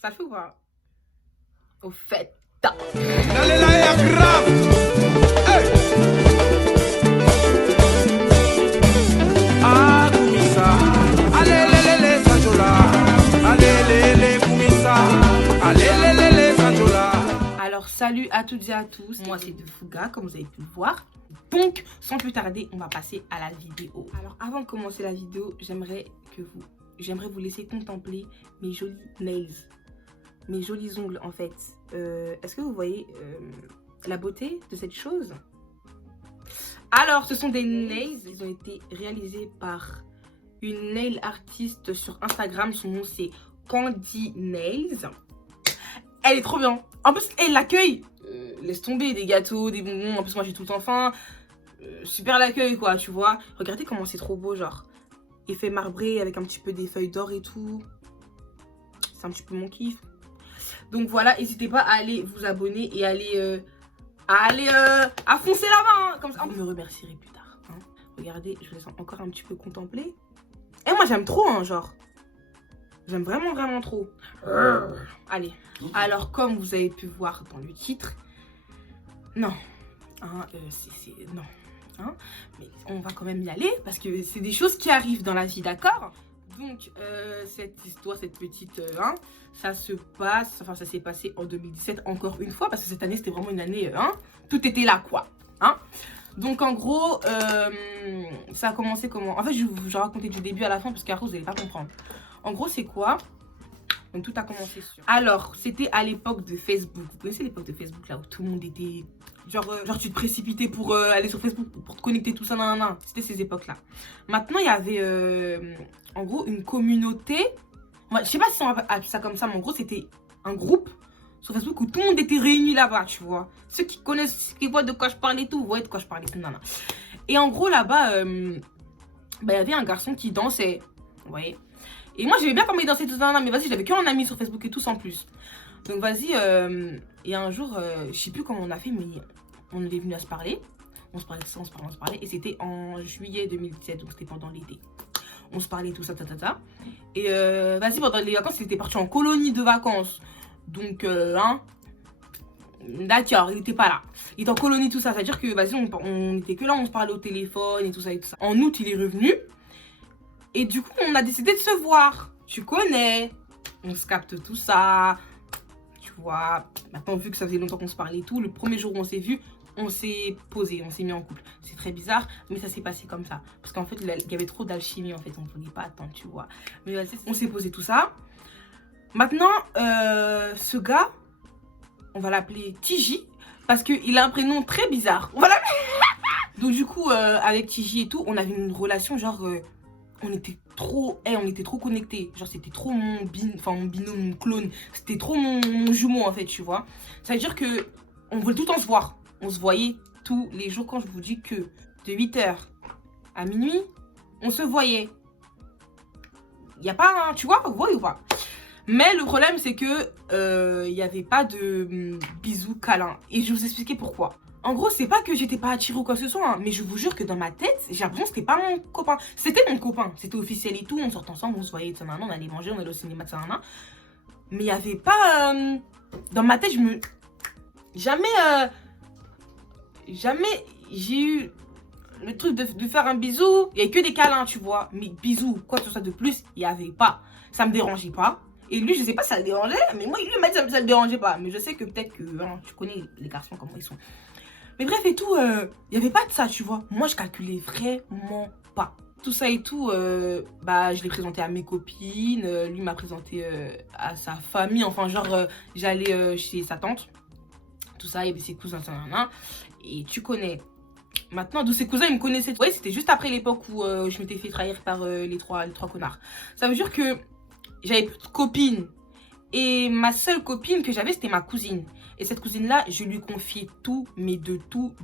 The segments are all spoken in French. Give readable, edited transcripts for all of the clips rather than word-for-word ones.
Ça le fait ou pas? Au fait. Dale la grave. Hey. Ah, Kumisa. Allez, Sanjola. Allez, Kumisa. Allez, Sanjola. Alors, salut à toutes et à tous. Moi, c'est Fouga, comme vous avez pu le voir. Donc, sans plus tarder, on va passer à la vidéo. Alors, avant de commencer la vidéo, j'aimerais vous laisser contempler mes jolis nails. Mes jolis ongles, en fait. Est-ce que vous voyez la beauté de cette chose? Alors, ce sont des nails. Ils ont été réalisés par une nail artiste sur Instagram. Son nom, c'est Candy Nails. Elle est trop bien. En plus, elle l'accueille. Laisse tomber, des gâteaux, des bonbons. En plus, moi, j'ai tout le temps faim. Super l'accueil, quoi, tu vois. Regardez comment c'est trop beau, genre. Effet marbré avec un petit peu des feuilles d'or et tout. C'est un petit peu mon kiff. Donc voilà, n'hésitez pas à aller vous abonner et à foncer la main. Hein, comme ça, vous me remercierez plus tard. Hein. Regardez, je vous laisse encore un petit peu contempler. Et moi, j'aime trop, hein, genre. J'aime vraiment trop. Allez. Alors, comme vous avez pu voir dans le titre, non. Hein, non. Hein, mais on va quand même y aller parce que c'est des choses qui arrivent dans la vie, d'accord? Donc, cette histoire, cette petite... hein, ça s'est passé en 2017 encore une fois parce que cette année, c'était vraiment une année... hein, tout était là, quoi. Hein. Donc, en gros, ça a commencé comment? En fait, je vais raconter du début à la fin parce qu'après, vous n'allez pas comprendre. En gros, c'est quoi? Donc, tout a commencé sur... Alors, c'était à l'époque de Facebook. Vous connaissez l'époque de Facebook, là, où tout le monde était... Genre tu te précipitais pour aller sur Facebook, pour te connecter, tout ça, nan. C'était ces époques-là. Maintenant, il y avait, en gros, une communauté... Ouais, je sais pas si on va appeler ça comme ça, mais en gros, c'était un groupe sur Facebook où tout le monde était réuni là-bas, tu vois. Ceux qui connaissent, qui voient de quoi je parle et tout, vous voyez de quoi je parle et tout, nan. Et en gros, là-bas, il y avait un garçon qui dansait, vous voyez. Et moi, j'aimais bien comment il dansait tout ça, mais vas-y, j'avais qu'un ami sur Facebook et tout, sans plus. Donc, vas-y, et un jour, je sais plus comment on a fait, mais on est venu à se parler. On se parlait, on se parlait. Et c'était en juillet 2017, donc c'était pendant l'été. On se parlait, tout ça, Et vas-y, pendant les vacances, c'était parti en colonie de vacances. Donc, hein, d'accord, il était pas là. Il était en colonie, tout ça. C'est-à-dire que, vas-y, on était que là, on se parlait au téléphone et tout ça. En août, il est revenu. Et du coup, on a décidé de se voir. Tu connais. On se capte tout ça. Tu vois. Maintenant, vu que ça faisait longtemps qu'on se parlait et tout, le premier jour où on s'est vu, on s'est posé, on s'est mis en couple. C'est très bizarre, mais ça s'est passé comme ça. Parce qu'en fait, il y avait trop d'alchimie, en fait. On ne pouvait pas attendre, tu vois. Mais vas-y, on s'est posé tout ça. Maintenant, ce gars, on va l'appeler Tiji. Parce qu'il a un prénom très bizarre. Voilà. Donc, du coup, avec Tiji et tout, on avait une relation genre... on était trop connectés. Genre, c'était trop mon binôme, mon clone. C'était trop mon jumeau, en fait, tu vois. Ça veut dire que on voulait tout le temps se voir. On se voyait tous les jours. Quand je vous dis que de 8h à minuit, on se voyait. Il n'y a pas un... Tu vois, vous voyez ou pas? Mais le problème, c'est que il n'y avait pas de bisous câlins. Et je vais vous expliquer pourquoi. En gros, c'est pas que j'étais pas attirée ou quoi que ce soit, hein, mais je vous jure que dans ma tête, j'ai l'impression que c'était pas mon copain. C'était mon copain, c'était officiel et tout, on sortait ensemble, on se voyait, on allait manger, on allait au cinéma, mais il y avait pas... dans ma tête, Jamais j'ai eu le truc de faire un bisou. Il n'y avait que des câlins, tu vois. Mais bisous, quoi que ce soit de plus, il n'y avait pas. Ça me dérangeait pas. Et lui, je sais pas si ça le dérangeait, mais moi, lui, il m'a dit que ça le dérangeait pas. Mais je sais que peut-être que hein, tu connais les garçons, comment ils sont. Mais bref et tout, il n'y avait pas de ça, tu vois. Moi, je calculais vraiment pas. Tout ça et tout, je l'ai présenté à mes copines. Lui m'a présenté à sa famille. Enfin, genre, j'allais chez sa tante. Tout ça, il y avait ses cousins, et tu connais. Maintenant, d'où ses cousins, ils me connaissaient. Ouais, c'était juste après l'époque où je m'étais fait trahir par les trois connards. Ça veut dire que j'avais plus de copine. Et ma seule copine que j'avais, c'était ma cousine. Et cette cousine-là, je lui confiais tout, mais de tout.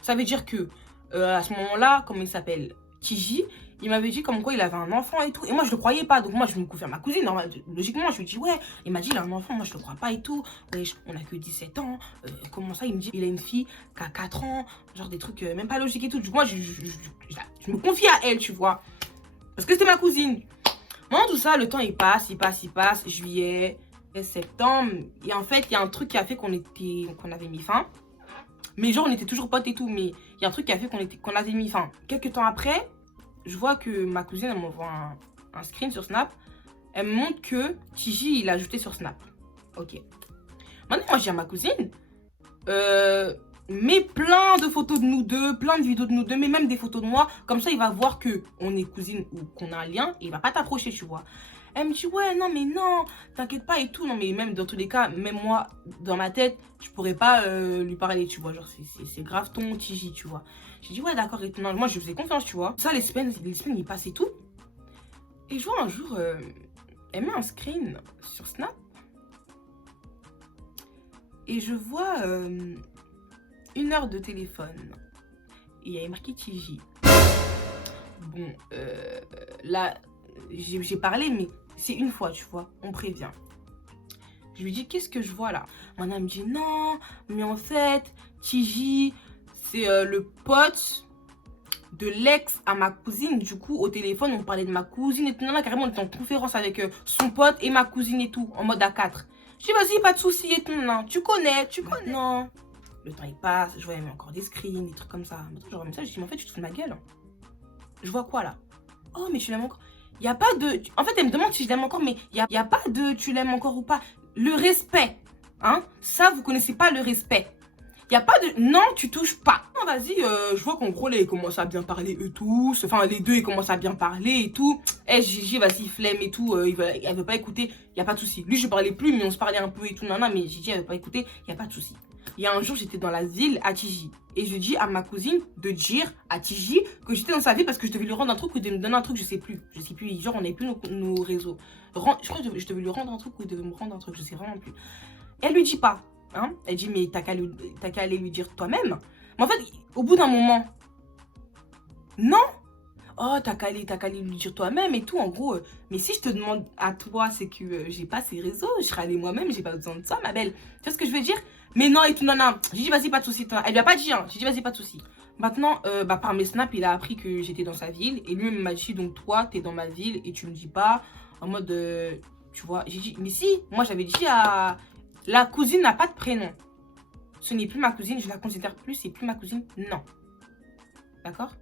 Ça veut dire que, à ce moment-là, comment il s'appelle, Tiji, il m'avait dit comme quoi il avait un enfant et tout. Et moi, je le croyais pas. Donc moi, je me confie à ma cousine. Alors, logiquement, je lui dis, ouais, il m'a dit, il a un enfant. Moi, je le crois pas et tout. Ouais, on a que 17 ans. Comment ça? Il me dit, il a une fille qui a 4 ans. Genre des trucs même pas logiques et tout. Du coup, moi, je me confie à elle, tu vois. Parce que c'était ma cousine. Pendant tout ça, le temps il passe. Juillet, septembre. Et en fait, il y a un truc qui a fait qu'on avait mis fin. Mais genre, on était toujours potes et tout. Mais il y a un truc qui a fait qu'on avait mis fin. Quelques temps après, je vois que ma cousine, elle m'envoie un screen sur Snap. Elle me montre que Tiji, il l'a ajouté sur Snap. Ok. Maintenant, moi, je dis à ma cousine, mets plein de photos de nous deux, plein de vidéos de nous deux, mais même des photos de moi. Comme ça, il va voir que on est cousine ou qu'on a un lien et il va pas t'approcher, tu vois. Elle me dit, ouais, non, mais non, t'inquiète pas et tout. Non, mais même dans tous les cas, même moi, dans ma tête, je pourrais pas lui parler, tu vois. Genre, c'est grave ton Tiji, tu vois. J'ai dit, ouais, d'accord. Et tout. Non, moi, je faisais confiance, tu vois. Ça, les semaines, ils passent et tout. Et je vois un jour, elle met un screen sur Snap. Et je vois 1 heure de téléphone. Et il y a marqué Tiji. Bon, là, j'ai parlé, mais c'est une fois, tu vois. On prévient. Je lui dis, qu'est-ce que je vois là? Mon âme me dit, non, mais en fait, Tiji, c'est le pote de l'ex à ma cousine. Du coup, au téléphone, on parlait de ma cousine et tout. Non, là, carrément, on était en conférence avec son pote et ma cousine et tout, en mode A4. Je dis, vas-y, pas de soucis et tout. Non, tu connais. Non. Le temps, il passe. Je vois, elle met encore des screens, des trucs comme ça. Je vois un message, je dis, mais en fait, tu te fous de ma gueule. Je vois quoi, là? Oh, mais tu l'aimes encore. Il n'y a pas de... En fait, elle me demande si je l'aime encore, mais il n'y a pas de tu l'aimes encore ou pas. Le respect, hein? Ça, vous connaissez pas le respect. Il n'y a pas de... Non, tu touches pas. Non, vas-y, je vois qu'en gros, là, ils commencent à bien parler, eux tous. Enfin, les deux, ils commencent à bien parler et tout. Eh, Gigi, vas-y, flemme et tout. Elle veut pas écouter, il n'y a pas de souci. Lui, je parlais plus, mais on se parlait un peu et tout. Non, mais Gigi, elle veut pas écouter, il n'y a pas de souci. Il y a un jour, j'étais dans la ville à Tiji. Et je dis à ma cousine de dire à Tiji que j'étais dans sa ville parce que je devais lui rendre un truc ou de me donner un truc, je sais plus. Genre, on n'avait plus nos réseaux. Je crois que je devais lui rendre un truc ou il devait me rendre un truc, je sais vraiment plus. Elle lui dit pas. Hein? Elle dit, mais t'as qu'à aller lui dire toi-même. Mais en fait, au bout d'un moment, non. Oh, t'as qu'à aller lui dire toi-même et tout, en gros. Mais si je te demande à toi, c'est que j'ai pas ces réseaux, je serai allée moi-même, j'ai pas besoin de ça, ma belle. Tu vois ce que je veux dire? Mais non et tout, non. J'ai dit, vas-y, pas de soucis. Elle lui a pas dit, hein. J'ai dit, vas-y, pas de soucis. Maintenant, par mes snaps, il a appris que j'étais dans sa ville. Et lui, il m'a dit, donc toi, t'es dans ma ville et tu me dis pas, en mode, tu vois. J'ai dit, mais si, moi, j'avais dit à... La cousine n'a pas de prénom. Ce n'est plus ma cousine, je la considère plus, c'est plus ma cousine, non. D'accord?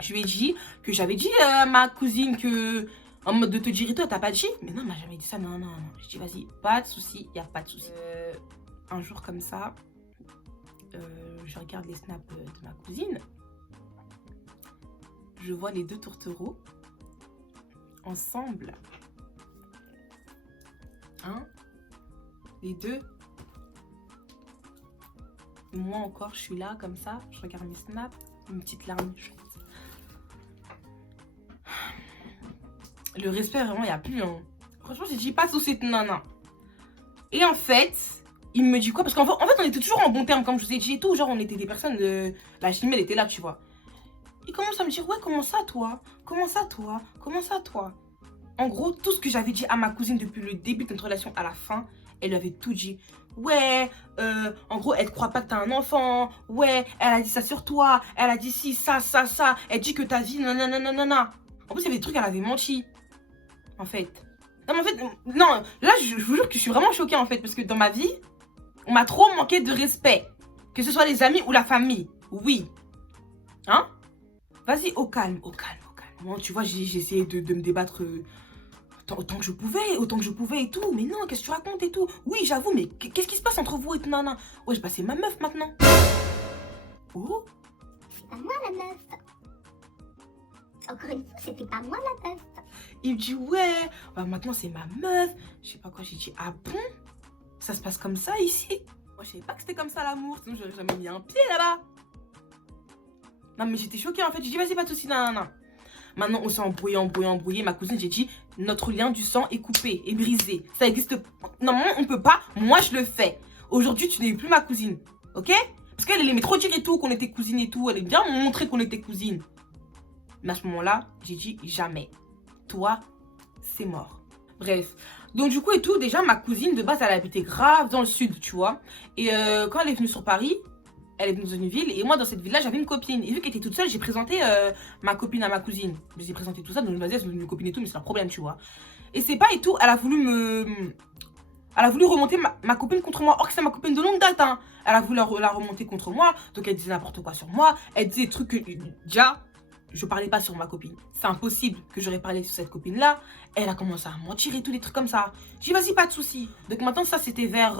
Je lui ai dit que j'avais dit à ma cousine que... En mode de te dire, et toi, t'as pas dit? Mais non, elle m'a jamais dit ça, non. Je dis, vas-y, pas de soucis, y a pas de soucis. Un jour comme ça, je regarde les snaps de ma cousine. Je vois les deux tourtereaux ensemble. Hein? Les deux. Moi encore, je suis là comme ça, je regarde mes snaps, une petite larme chaude. Le respect, vraiment, il n'y a plus. Hein. Franchement, j'ai dit pas tout cette nana. Et en fait, il me dit quoi? Parce qu'en fait, on était toujours en bon terme, comme je vous ai dit et tout. Genre, on était des personnes de... La chimie, elle était là, tu vois. Il commence à me dire, ouais, comment ça, toi? En gros, tout ce que j'avais dit à ma cousine depuis le début de notre relation à la fin, elle lui avait tout dit. Ouais, en gros, elle ne croit pas que t'as un enfant. Ouais, elle a dit ça sur toi. Elle a dit si, ça. Elle dit que ta vie, nanana. En plus, il y avait des trucs, elle avait menti. En fait. Non, mais en fait, non, là, je vous jure que je suis vraiment choquée, en fait. Parce que dans ma vie, on m'a trop manqué de respect. Que ce soit les amis ou la famille. Oui. Hein? Vas-y, au calme. Bon, tu vois, j'ai essayé de me débattre... autant que je pouvais et tout. Mais non, qu'est-ce que tu racontes et tout? Oui, j'avoue, mais qu'est-ce qui se passe entre vous et tout, nana? Ouais, c'est ma meuf maintenant. Oh? C'est pas moi la meuf. Encore une fois, c'était pas moi la meuf. Il me dit, ouais, bah maintenant c'est ma meuf. Je sais pas quoi, j'ai dit, ah bon? Ça se passe comme ça ici? Moi, je savais pas que c'était comme ça l'amour, sinon j'aurais jamais mis un pied là-bas. Non, mais j'étais choquée en fait. J'ai dit, vas-y, pas de soucis, non. Maintenant, on s'est embrouillé. Ma cousine, j'ai dit, notre lien du sang est coupé, est brisé. Ça existe. Normalement, on peut pas. Moi, je le fais. Aujourd'hui, tu n'es plus ma cousine. Ok? Parce qu'elle aimait trop dire et tout qu'on était cousine et tout. Elle aimait bien montrer qu'on était cousine. Mais à ce moment-là, j'ai dit, jamais. Toi, c'est mort. Bref. Donc, du coup, et tout, déjà, ma cousine, de base, elle habitait grave dans le sud, tu vois. Et quand elle est venue sur Paris, elle est dans une ville. Et moi, dans cette ville-là, j'avais une copine. Et vu qu'elle était toute seule, j'ai présenté ma copine à ma cousine. Je ai présenté tout ça, donc vas-y, elles sont devenues copines et tout, mais c'est un problème, tu vois. Et c'est pas et tout, elle a voulu remonter ma copine contre moi. Or que c'est ma copine de longue date, hein. Elle a voulu la remonter contre moi. Donc elle disait n'importe quoi sur moi. Elle disait des trucs que... Déjà, je parlais pas sur ma copine. C'est impossible que j'aurais parlé sur cette copine-là. Elle a commencé à mentir et tout, des trucs comme ça. J'ai dit, vas-y, pas de souci. Donc maintenant, ça, c'était vers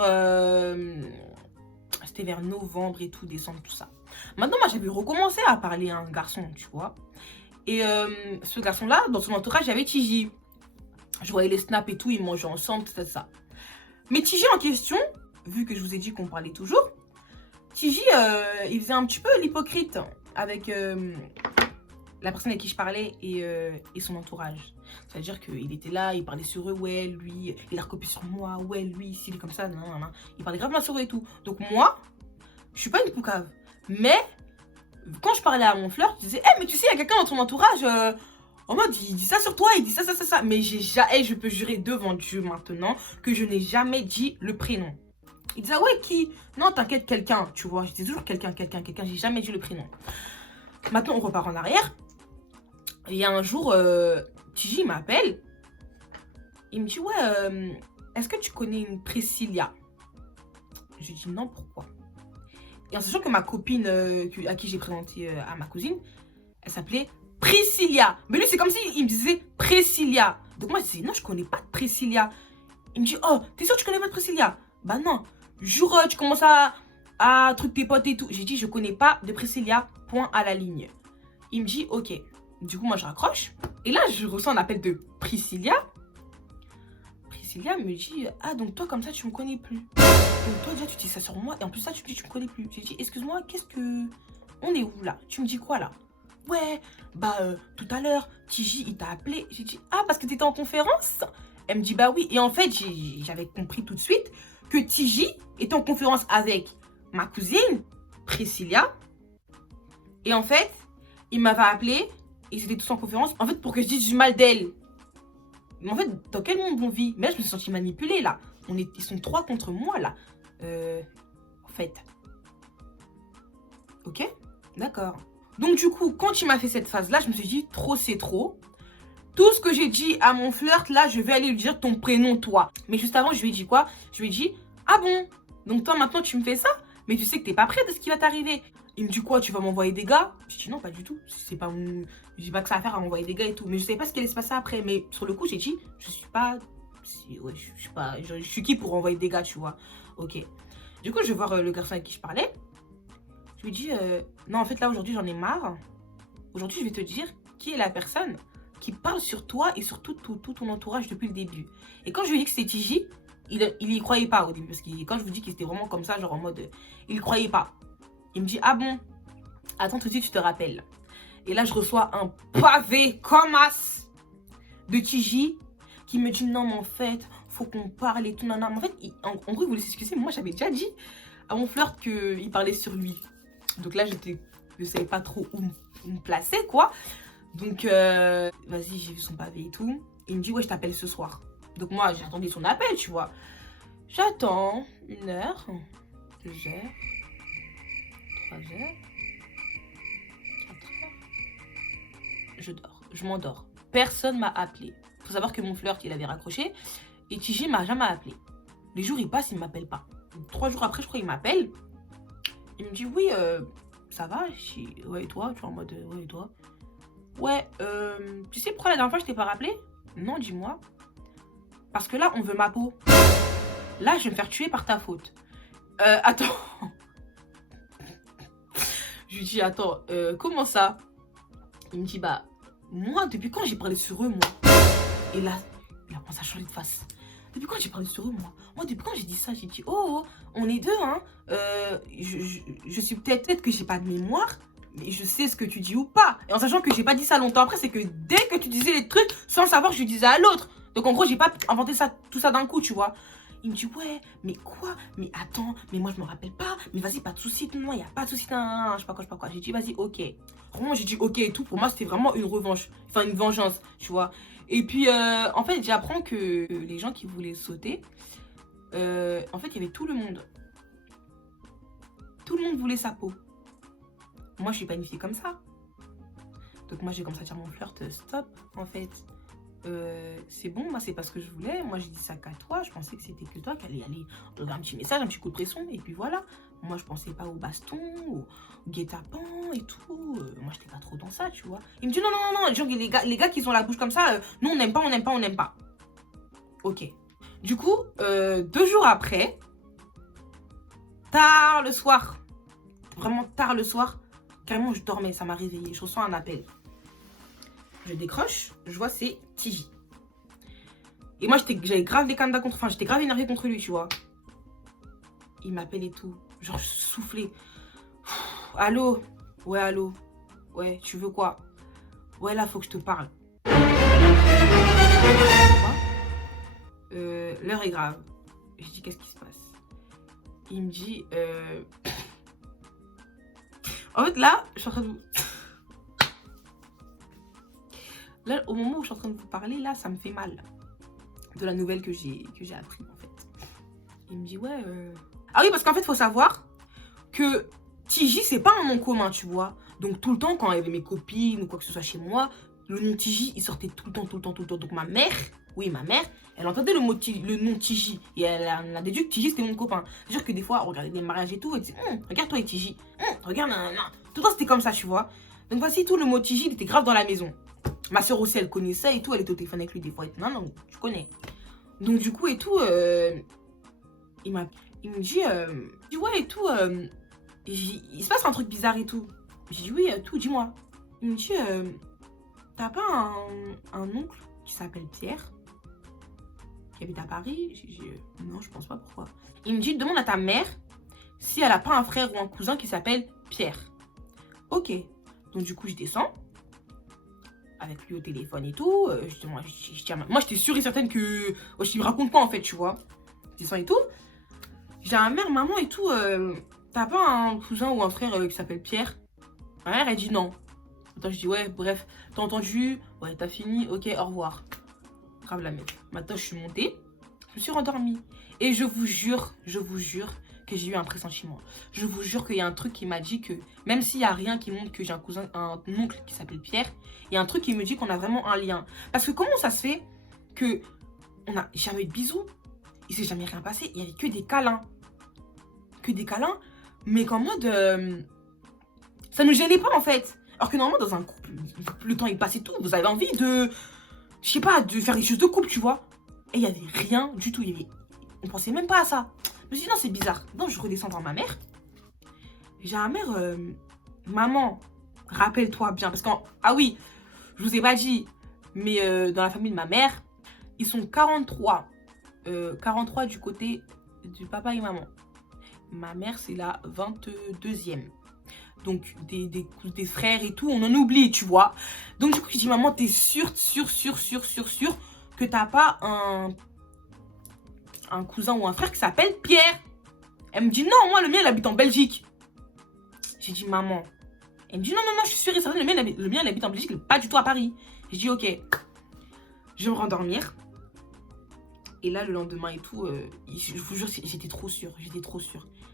novembre et tout, décembre, tout ça. Maintenant, moi, j'avais recommencé à parler à un garçon, tu vois. Et ce garçon-là, dans son entourage, il y avait Tiji. Je voyais les snaps et tout, ils mangeaient ensemble, tout ça. Mais Tiji en question, vu que je vous ai dit qu'on parlait toujours, Tiji, il faisait un petit peu l'hypocrite avec la personne avec qui je parlais et son entourage. C'est-à-dire qu'il était là, il parlait sur eux, ouais, lui, il a recopié sur moi, ouais, lui, s'il est comme ça, non. Il parlait gravement sur eux et tout. Donc moi, je suis pas une poucave. Mais, quand je parlais à mon flirt, je disais, mais tu sais, il y a quelqu'un dans ton entourage, en mode, il dit ça sur toi, il dit ça. Mais je peux jurer devant Dieu maintenant que je n'ai jamais dit le prénom. Il disait, ouais, qui? Non, t'inquiète, quelqu'un, tu vois. Je dis toujours quelqu'un, j'ai jamais dit le prénom. Maintenant, on repart en arrière. Il y a un jour, Tiji m'appelle. Il me dit, ouais, est-ce que tu connais une Priscilla? Je lui dis non, pourquoi? Et en sachant que ma copine à qui j'ai présenté à ma cousine, elle s'appelait Priscilla. Mais lui, c'est comme s'il me disait Priscilla. Donc moi, je disais, non, je connais pas de Priscilla. Il me dit, oh, t'es sûr que tu connais pas de Priscilla? Bah non. Jour, tu commences à truc tes potes et tout. J'ai dit, je connais pas de Priscilla, point à la ligne. Il me dit, ok. Du coup, moi, je raccroche. Et là, je reçois un appel de Priscilla. Priscilla me dit, ah, donc toi, comme ça, tu me connais plus. Donc toi, déjà, tu dis ça sur moi. Et en plus, ça, tu me dis, tu me connais plus. J'ai dit, excuse-moi, qu'est-ce que... On est où, là? Tu me dis quoi, là? Ouais, bah, tout à l'heure, Tiji, il t'a appelé. J'ai dit, ah, parce que t'étais en conférence? Elle me dit, bah oui. Et en fait, j'avais compris tout de suite que Tiji était en conférence avec ma cousine, Priscilla. Et en fait, il m'avait appelé. Ils étaient tous en conférence, en fait, pour que je dise du mal d'elle. Mais en fait, dans quel monde on vit? Mais là, je me suis sentie manipulée, là. Ils sont 3 contre moi, là. En fait. Ok? D'accord. Donc, du coup, quand il m'a fait cette phase-là, je me suis dit, trop, c'est trop. Tout ce que j'ai dit à mon flirt, là, je vais aller lui dire ton prénom, toi. Mais juste avant, je lui ai dit quoi? Je lui ai dit, ah bon? Donc, toi, maintenant, tu me fais ça? Mais tu sais que t'es pas prêt de ce qui va t'arriver. Il me dit quoi, tu vas m'envoyer des gars? Je dis non, pas du tout. C'est pas mon... J'ai pas que ça à faire à m'envoyer des gars et tout. Mais je savais pas ce qui allait se passer après. Mais sur le coup, j'ai dit, je suis pas... Ouais, je suis pas... Je suis qui pour envoyer des gars, tu vois? Ok. Du coup, je vais voir le garçon avec qui je parlais. Je lui dis, non, en fait, là, aujourd'hui, j'en ai marre. Aujourd'hui, je vais te dire qui est la personne qui parle sur toi et sur tout ton entourage depuis le début. Et quand je lui ai dit que c'était Tiji, il y croyait pas au début. Parce que quand je vous dis qu'il était vraiment comme ça, genre en mode... il croyait pas. Il me dit, ah bon? Attends tout de suite, tu te rappelles. Et là, je reçois un pavé comme as de Tiji qui me dit, non, mais en fait, faut qu'on parle et tout. Non, mais en fait, en gros, il voulait s'excuser. Mais moi, j'avais déjà dit à mon flirt qu'il parlait sur lui. Donc là, je savais pas trop où me placer, quoi. Donc, vas-y, j'ai vu son pavé et tout. Il me dit, ouais, je t'appelle ce soir. Donc moi, j'ai attendu son appel, tu vois. J'attends 1 heure, 2 heures. 3 heures, 4 heures, je dors, je m'endors. Personne m'a appelé. Faut savoir que mon flirt, il avait raccroché et Tiji m'a jamais appelé. Les jours, ils passent, il m'appelle pas. 3 jours après, je crois, il m'appelle. Il me dit, oui, ça va? Je dis, ouais, et toi? Tu vois, en mode, ouais, et toi? Ouais, tu sais pourquoi la dernière fois, je t'ai pas rappelé? Non, dis-moi. Parce que là, on veut ma peau. Là, je vais me faire tuer par ta faute. Attends. Je lui dis, attends, comment ça? Il me dit, bah, moi, depuis quand j'ai parlé sur eux, moi? Et là, il a commencé à changer de face. Depuis quand j'ai parlé sur eux, moi? Moi, depuis quand j'ai dit ça? J'ai dit, oh, on est deux, hein. Je suis peut-être que j'ai pas de mémoire, mais je sais ce que tu dis ou pas. Et en sachant que j'ai pas dit ça longtemps après, c'est que dès que tu disais les trucs, sans savoir, je disais à l'autre. Donc, en gros, j'ai pas inventé ça, tout ça d'un coup, tu vois. Il me dit, ouais, mais quoi? Mais attends, mais moi, je me rappelle pas. Mais vas-y, pas de soucis, non, il n'y a pas de soucis, je sais pas quoi. J'ai dit, vas-y, ok. Vraiment, j'ai dit, ok et tout. Pour moi, c'était vraiment une revanche. Enfin, une vengeance, tu vois. Et puis, en fait, j'apprends que les gens qui voulaient sauter, en fait, il y avait tout le monde. tout le monde voulait sa peau. Moi, je suis pas une fille comme ça. Donc moi, j'ai commencé à dire à mon flirt, stop, en fait. C'est bon, moi, c'est pas ce que je voulais. Moi, j'ai dit ça qu'à toi. Je pensais que c'était que toi qui allait aller donner un petit message, un petit coup de pression. Et puis voilà. Moi, je pensais pas au baston, au guet-apens et tout. Moi, j'étais pas trop dans ça, tu vois. Il me dit non, non, non, non. Genre, les gars qui ont la bouche comme ça, nous, on n'aime pas, on n'aime pas, on n'aime pas. Ok. Du coup, 2 jours après, tard le soir, vraiment tard le soir, carrément, je dormais, ça m'a réveillée. Je reçois un appel. Je décroche, je vois c'est Tiji. Et moi j'avais grave les cannes contre, enfin j'étais grave énervée contre lui, tu vois. Il m'appelle et tout, genre je soufflais. Allô? Ouais, allô? Ouais, tu veux quoi? Ouais, là faut que je te parle. L'heure est grave. Je dis qu'est-ce qui se passe? Il me dit en fait là, je suis en train de là, au moment où je suis en train de vous parler, là, ça me fait mal. De la nouvelle que j'ai appris, en fait. Il me dit, ouais... Ah oui, parce qu'en fait, il faut savoir que Tiji, c'est pas un nom commun, tu vois. Donc, tout le temps, quand il y avait mes copines ou quoi que ce soit chez moi, le nom Tiji, il sortait tout le temps, tout le temps, tout le temps. Donc, ma mère, elle entendait le nom Tiji. Et elle a déduit que Tiji, c'était mon copain. C'est-à-dire que des fois, on regardait des mariages et tout, elle disait, regarde-toi et Tiji. Regarde, nan. Tout le temps, c'était comme ça, tu vois. Donc, voici tout, le mot Tiji, il était grave dans la maison. Ma soeur aussi, elle connaissait et tout. Elle était au téléphone avec lui des fois. Non, non, tu connais. Donc, du coup, et tout, il me dit, ouais, et tout. Il se passe un truc bizarre et tout. J'ai dit, oui, tout, dis-moi. Il me dit, t'as pas un oncle qui s'appelle Pierre, qui habite à Paris? J'ai dit, non, je pense pas, pourquoi. Il me dit, demande à ta mère si elle a pas un frère ou un cousin qui s'appelle Pierre. Ok. Donc, du coup, je descends. Avec lui au téléphone et tout. Moi, j'étais sûre et certaine que... Oh, je me raconte pas, en fait, tu vois. Je descends et tout. J'ai ma mère, maman et tout. T'as pas un cousin ou un frère qui s'appelle Pierre? Ma mère, elle dit non. Attends, je dis, ouais, bref. T'as entendu? Ouais, t'as fini? Ok, au revoir. Grave la meuf. Maintenant, je suis montée. Je me suis rendormie. Et je vous jure que j'ai eu un pressentiment. Je vous jure qu'il y a un truc qui m'a dit que, même s'il n'y a rien qui montre que j'ai un oncle qui s'appelle Pierre, il y a un truc qui me dit qu'on a vraiment un lien. Parce que comment ça se fait que on n'a jamais eu de bisous, il s'est jamais rien passé, il n'y avait que des câlins. Que des câlins, mais qu'en mode... ça ne gênait pas en fait. Alors que normalement dans un couple, le temps est passé tout, vous avez envie de... Je sais pas, de faire des choses de couple, tu vois. Et il n'y avait rien du tout, on pensait même pas à ça. Je me suis dit non, c'est bizarre. Donc je redescends dans ma mère. J'ai ma mère, maman, rappelle-toi bien. Parce que, ah oui, je vous ai pas dit, mais dans la famille de ma mère, ils sont 43. 43 du côté du papa et maman. Ma mère, c'est la 22e. Donc des frères et tout, on en oublie, tu vois. Donc du coup, je dis maman, t'es sûre que t'as pas un cousin ou un frère qui s'appelle Pierre? Elle me dit non, moi le mien il habite en Belgique. J'ai dit maman. Elle me dit non, je suis sûre et certaine, le mien il habite en Belgique, il n'est pas du tout à Paris. J'ai dit ok. Je vais me rendormir. Et là le lendemain et tout, je vous jure, j'étais trop sûre.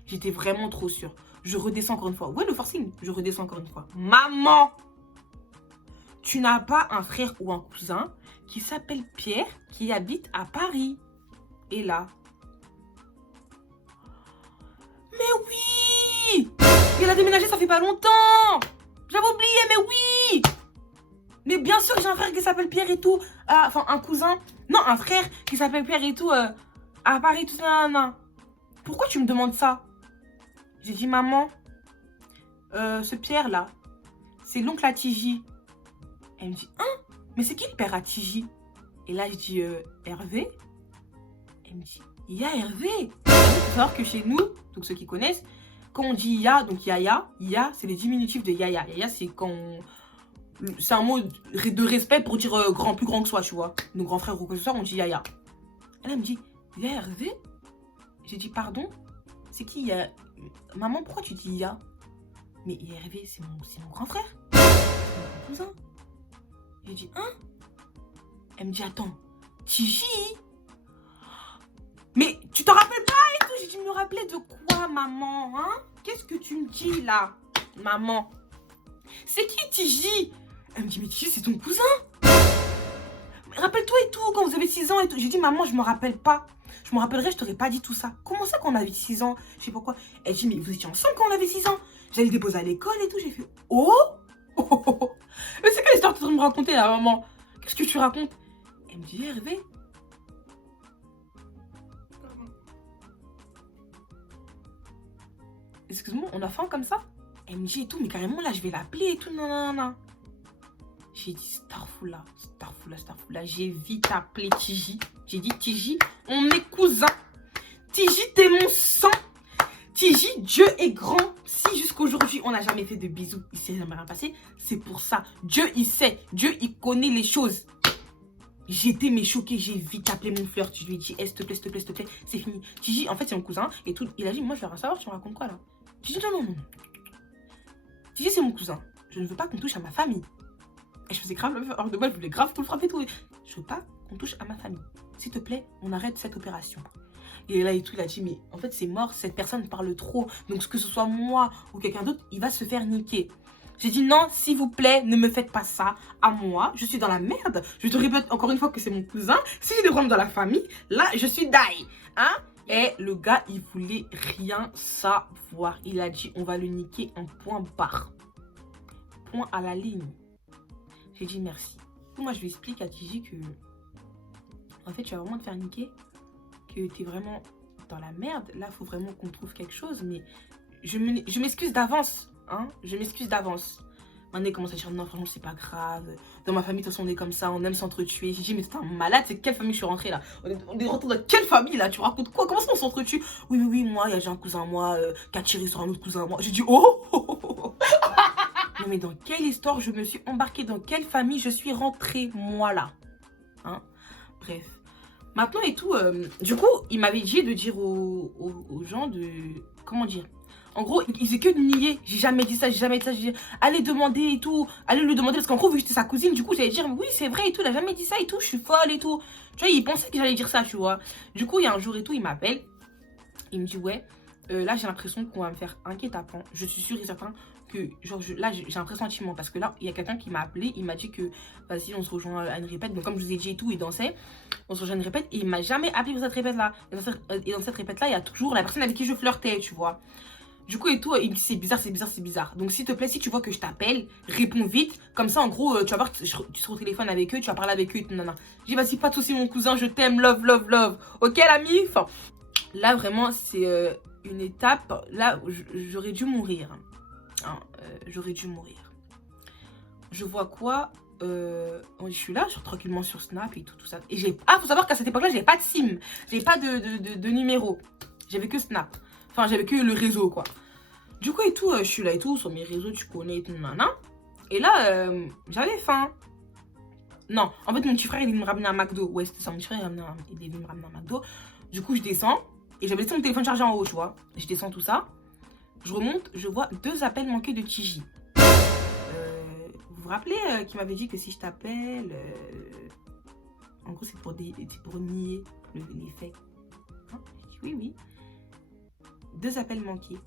J'étais vraiment trop sûre. Je redescends encore une fois. Ouais, le forcing. Je redescends encore une fois. Maman, tu n'as pas un frère ou un cousin qui s'appelle Pierre, qui habite à Paris? Et là, mais oui! Il a déménagé, ça fait pas longtemps! J'avais oublié, mais oui! Mais bien sûr que j'ai un frère qui s'appelle Pierre et tout. Enfin, un cousin. Non, un frère qui s'appelle Pierre et tout. À Paris, tout ça, non. Pourquoi tu me demandes ça? J'ai dit, maman, ce Pierre-là, c'est l'oncle à Tiji. Elle me dit, hein? Mais c'est qui le père à Tiji? Et là, je dis, Hervé. Elle me dit, il y a Hervé. Il faut savoir que chez nous, donc ceux qui connaissent, quand on dit Ya, donc Yaya, Ya, c'est les diminutifs de Yaya. Yaya, c'est quand c'est un mot de respect pour dire grand, plus grand que soi, tu vois. Nos grands frères ou quoi que ce soit, on dit Yaya. Elle me dit, il y a Hervé? J'ai dit, pardon? C'est qui Ya? Maman, pourquoi tu dis Ya? Mais Hervé, c'est mon grand frère. C'est mon cousin. J'ai dit, hein? Elle me dit, attends, Tiji? Mais tu t'en rappelles pas et tout? J'ai dû me rappeler de quoi? quoi, maman, hein? Qu'est-ce que tu me dis, là? Maman. C'est qui, Tiji? Elle me dit, mais Tiji, c'est ton cousin. Rappelle-toi et tout, quand vous avez 6 ans et tout. J'ai dit, maman, je me rappelle pas. Je me rappellerai, je t'aurais pas dit tout ça. Comment ça qu'on avait 6 ans? Je sais pas quoi. Elle dit, mais vous étiez ensemble quand on avait 6 ans? J'allais le déposer à l'école et tout. J'ai fait, oh, oh, oh, oh. Mais c'est quelle histoire que tu es en train de me raconter, là, maman? Qu'est-ce que tu racontes? Elle me dit, Hervé. Excuse-moi, on a faim comme ça? Elle me dit et tout, mais carrément là, je vais l'appeler et tout, non, non, non. J'ai dit, Starfoula. J'ai vite appelé Tiji. J'ai dit, Tiji, on est cousins. Tiji, t'es mon sang. Tiji, Dieu est grand. Si jusqu'aujourd'hui, on n'a jamais fait de bisous, il s'est jamais rien passé, c'est pour ça. Dieu, il sait. Dieu, il connaît les choses. J'étais mais choquée, j'ai vite appelé mon flirt. Je lui ai dit, s'il te plaît, s'il te plaît, s'il te plaît, c'est fini. Tiji, en fait, c'est mon cousin. Et tout. Il a dit, moi, je veux rien savoir, tu me racontes quoi là? J'ai dit, non, non, non. Tiji, c'est mon cousin. Je ne veux pas qu'on touche à ma famille. Et je faisais grave, alors de moi, je voulais grave tout le frapper, tout. Je veux pas qu'on touche à ma famille. S'il te plaît, on arrête cette opération. Et là et tout, il a dit, mais en fait, c'est mort, cette personne parle trop. Donc, que ce soit moi ou quelqu'un d'autre, il va se faire niquer. J'ai dit, non, s'il vous plaît, ne me faites pas ça à moi. Je suis dans la merde. Je te répète encore une fois que c'est mon cousin. Si j'ai des problèmes dans la famille, là, je suis die. Hein? Et le gars, il voulait rien savoir. Il a dit, on va le niquer en point barre. Point à la ligne. J'ai dit merci. Moi, je lui explique à Tiji que, en fait, tu vas vraiment te faire niquer. Que tu es vraiment dans la merde. Là, il faut vraiment qu'on trouve quelque chose. Mais je m'excuse d'avance. Hein? Je m'excuse d'avance. Maintenant, il commence à dire non, franchement, c'est pas grave. Dans ma famille, de toute façon, on est comme ça. On aime s'entretuer. J'ai dit, mais t'es un malade. C'est quelle famille je suis rentrée là? On est rentré dans quelle famille là? Tu racontes quoi? Comment ça, on s'entretue? Oui, oui, oui, moi, j'ai un cousin, moi, qui a tiré sur un autre cousin, moi. J'ai dit, oh, oh, oh, oh. Non, mais dans quelle histoire je me suis embarquée? Dans quelle famille je suis rentrée, moi, là? Hein? Bref. Maintenant et tout, du coup, il m'avait dit de dire aux gens de... Comment dire? En gros, il faisait que de nier. J'ai jamais dit ça, j'ai jamais dit ça. J'ai dit, allez demander et tout. Allez lui demander. Parce qu'en gros, vu que j'étais sa cousine, du coup, j'allais dire, oui, c'est vrai et tout. Il a jamais dit ça et tout. Je suis folle et tout. Tu vois, il pensait que j'allais dire ça, tu vois. Du coup, il y a un jour et tout, il m'appelle. Il me dit, ouais, là, j'ai l'impression qu'on va me faire un guet-apens. Je suis sûre et certain que, genre, là, j'ai un pressentiment. Parce que là, il y a quelqu'un qui m'a appelé. Il m'a dit que, vas-y, on se rejoint à une répète. Donc, comme je vous ai dit et tout, il dansait. On se rejoint à une répète. Et il m'a jamais appelé pour cette répète-là. Et dans cette répète-là, il y a toujours la personne avec qui je flirtais, tu vois. Du coup et tout, il me dit c'est bizarre, c'est bizarre, c'est bizarre. Donc s'il te plaît, si tu vois que je t'appelle, réponds vite. Comme ça, en gros, tu vas voir, tu seras au téléphone avec eux, tu vas parler avec eux et tout, nanana. J'ai dit vas-y, pas de soucis mon cousin, je t'aime, love, love, love. Ok l'ami? Enfin, là vraiment, c'est une étape, là, j'aurais dû mourir. Hein, j'aurais dû mourir. Je vois quoi? Je suis là, je suis tranquillement sur Snap et tout ça. Et faut savoir qu'à cette époque-là, j'avais pas de SIM. J'avais pas de numéro. J'avais que Snap. Enfin, j'avais que le réseau, quoi. Du coup, et tout, je suis là et tout, sur mes réseaux, tu connais et tout, nanana. Et là, j'avais faim. Non, en fait, mon petit frère, il est venu me ramener un McDo. Ouais, c'était ça, mon petit frère, il est venu me ramener un McDo. Du coup, je descends. Et j'avais laissé mon téléphone chargé en haut, tu vois. Je descends tout ça. Je remonte, je vois 2 appels manqués de Tiji. Vous vous rappelez qu'il m'avait dit que si je t'appelle... En gros, c'est pour nier les faits. Hein? Je dis oui, oui. 2 appels manqués.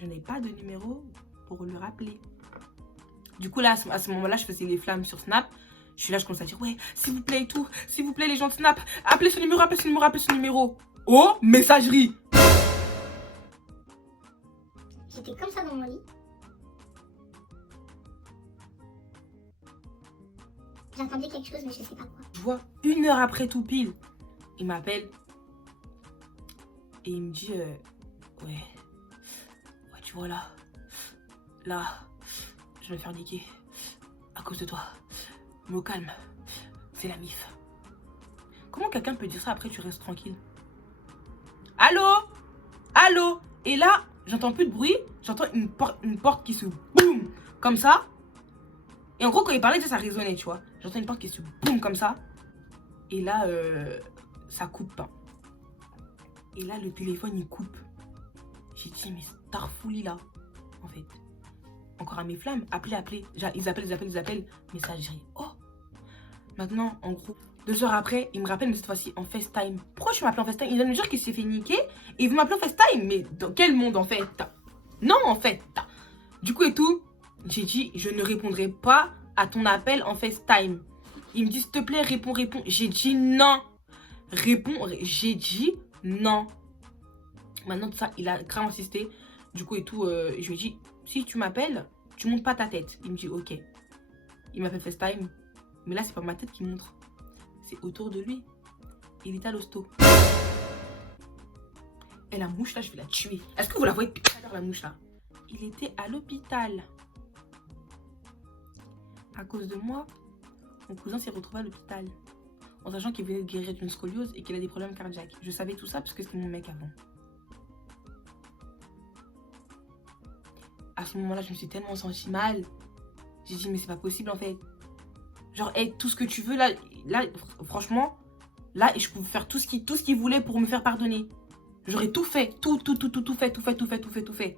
Je n'ai pas de numéro pour le rappeler. Du coup, là, à ce moment-là, je faisais les flammes sur Snap. Je suis là, je commence à dire, ouais, s'il vous plaît et tout. S'il vous plaît, les gens de Snap, appelez ce numéro, appelez ce numéro, appelez ce numéro. Oh, messagerie. J'étais comme ça dans mon lit. J'entendais quelque chose, mais je sais pas quoi. Je vois 1 heure après tout pile. Il m'appelle. Et il me dit, ouais, tu vois là, je vais me faire niquer à cause de toi. Mais au calme, c'est la mif. Comment quelqu'un peut dire ça après tu restes tranquille? Allô? Allô? Et là, j'entends plus de bruit, j'entends une porte qui se boum comme ça. Et en gros, quand il parlait, ça résonnait, tu vois. J'entends une porte qui se boum comme ça. Et là, ça coupe. Hein. Et là, le téléphone, il coupe. J'ai dit, mais Starfouli là, en fait. Encore à mes flammes, appelez. Ils appellent. Messagerie. Oh! Maintenant, en gros, 2 heures après, il me rappelle, mais cette fois-ci en FaceTime. Pourquoi je m'appelle en FaceTime? Il vient de me dire qu'il s'est fait niquer et il veut m'appeler en FaceTime. Mais dans quel monde en fait? Non, en fait. Du coup et tout, j'ai dit, je ne répondrai pas à ton appel en FaceTime. Il me dit, s'il te plaît, réponds. J'ai dit non. J'ai dit non. Maintenant, tout ça, il a grave insisté. Du coup et tout, je lui ai dit, si tu m'appelles, tu montes pas ta tête. Il me dit, ok. Il m'appelle FaceTime. Mais là, c'est pas ma tête qui montre. C'est autour de lui. Il est à l'hosto. Et la mouche là, je vais la tuer. Est-ce que vous la voyez depuis tout à l'heure, la mouche là? Il était à l'hôpital. À cause de moi, mon cousin s'est retrouvé à l'hôpital. En sachant qu'il venait de guérir d'une scoliose et qu'il a des problèmes cardiaques. Je savais tout ça parce que c'était mon mec avant. À ce moment-là, je me suis tellement sentie mal. J'ai dit, mais c'est pas possible en fait. Genre, hey, tout ce que tu veux, là, franchement, là, je pouvais faire tout ce qu'il voulait pour me faire pardonner. J'aurais tout fait. Tout fait.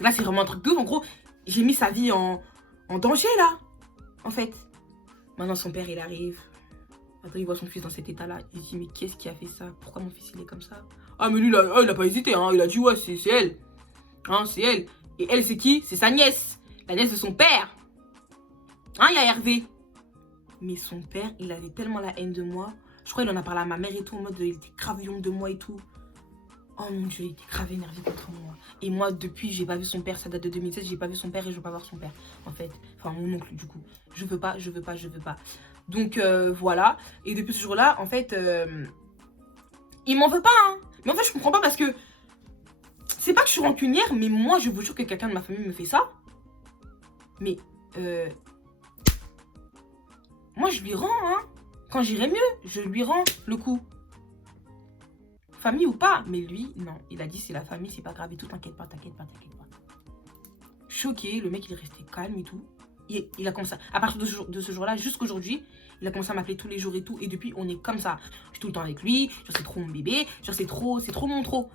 Là, c'est vraiment un truc de ouf. En gros, j'ai mis sa vie en danger, là. En fait. Maintenant, son père, il arrive. Attends, il voit son fils dans cet état-là. Il se dit, mais qu'est-ce qui a fait ça? Pourquoi mon fils, il est comme ça? Ah, mais lui, là, il a pas hésité, hein. Il a dit, ouais, c'est elle. Hein, c'est elle. Et elle, c'est qui? C'est sa nièce. La nièce de son père. Hein, il y a Hervé. Mais son père, il avait tellement la haine de moi. Je crois qu'il en a parlé à ma mère et tout, en mode, il était cravillon de moi et tout. Oh mon Dieu, il était grave énervé contre moi. Et moi, depuis, j'ai pas vu son père, ça date de 2016, j'ai pas vu son père et je veux pas voir son père, en fait. Enfin, mon oncle, du coup. Je veux pas. Donc, voilà. Et depuis ce jour-là, en fait, il m'en veut pas, hein. Mais en fait, je comprends pas parce que c'est pas que je suis rancunière, mais moi, je vous jure que quelqu'un de ma famille me fait ça. Mais, moi, je lui rends, hein. Quand j'irai mieux, je lui rends le coup. Famille ou pas, mais lui, non. Il a dit, c'est la famille, c'est pas grave et tout, t'inquiète pas. Choqué, le mec, il est resté calme et tout. Il a commencé, à partir de ce jour-là, jusqu'aujourd'hui, il a commencé à m'appeler tous les jours et tout. Et depuis, on est comme ça. Je suis tout le temps avec lui, genre, c'est trop mon bébé, genre, c'est trop mon trop.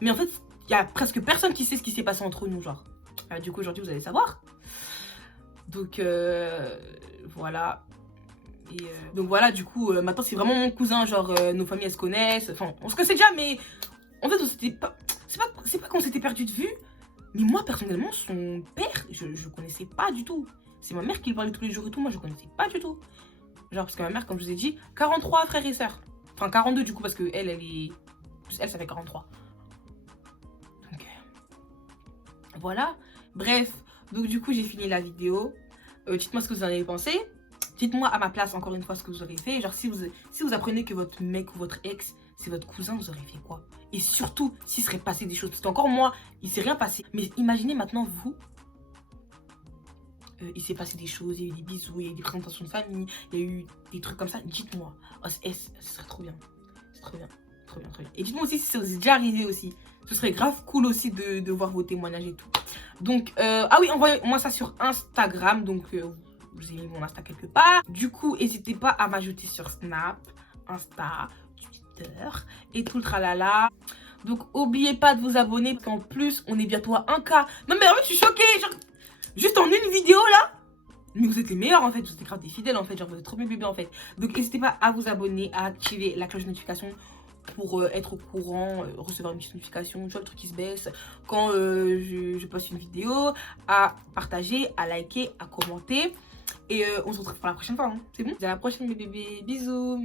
Mais en fait, il y a presque personne qui sait ce qui s'est passé entre nous, genre. Du coup, aujourd'hui, vous allez savoir. Donc, voilà. Et donc voilà, du coup, maintenant c'est vraiment mon cousin, genre nos familles elles se connaissent, enfin on se connaissait déjà, mais en fait on s'était pas, c'est pas qu'on s'était perdu de vue, mais moi personnellement son père, je connaissais pas du tout. C'est ma mère qui le parlait tous les jours et tout, moi je connaissais pas du tout. Genre parce que ma mère, comme je vous ai dit, 43 frères et sœurs, enfin 42 du coup parce que elle ça fait 43. Donc voilà, bref, donc du coup j'ai fini la vidéo. Dites-moi ce que vous en avez pensé. Dites-moi à ma place, encore une fois, ce que vous aurez fait. Genre, si vous apprenez que votre mec ou votre ex, c'est votre cousin, vous aurez fait quoi? Et surtout, s'il serait passé des choses. Parce qu'encore moi, il s'est rien passé. Mais imaginez maintenant, vous, il s'est passé des choses, il y a eu des bisous, il y a eu des présentations de famille, il y a eu des trucs comme ça. Dites-moi. Oh, ce serait trop bien. C'est trop bien. Trop bien. Et dites-moi aussi si ça vous est déjà arrivé aussi. Ce serait grave cool aussi de voir vos témoignages et tout. Donc, ah oui, envoyez-moi ça sur Instagram. Donc, vous avez mis mon Insta quelque part. Du coup, n'hésitez pas à m'ajouter sur Snap, Insta, Twitter et tout le tralala. Donc, n'oubliez pas de vous abonner parce qu'en plus, on est bientôt à 1K. Non, mais en fait, je suis choquée. Genre, juste en une vidéo là. Mais vous êtes les meilleurs en fait. Vous êtes grave des fidèles en fait. Genre, vous êtes trop bien bébés en fait. Donc, n'hésitez pas à vous abonner, à activer la cloche de notification pour être au courant, recevoir une petite notification, tu vois le truc qui se baisse quand je poste une vidéo, à partager, à liker, à commenter. Et on se retrouve pour la prochaine fois, hein. C'est bon? À la prochaine mes bébés, bisous.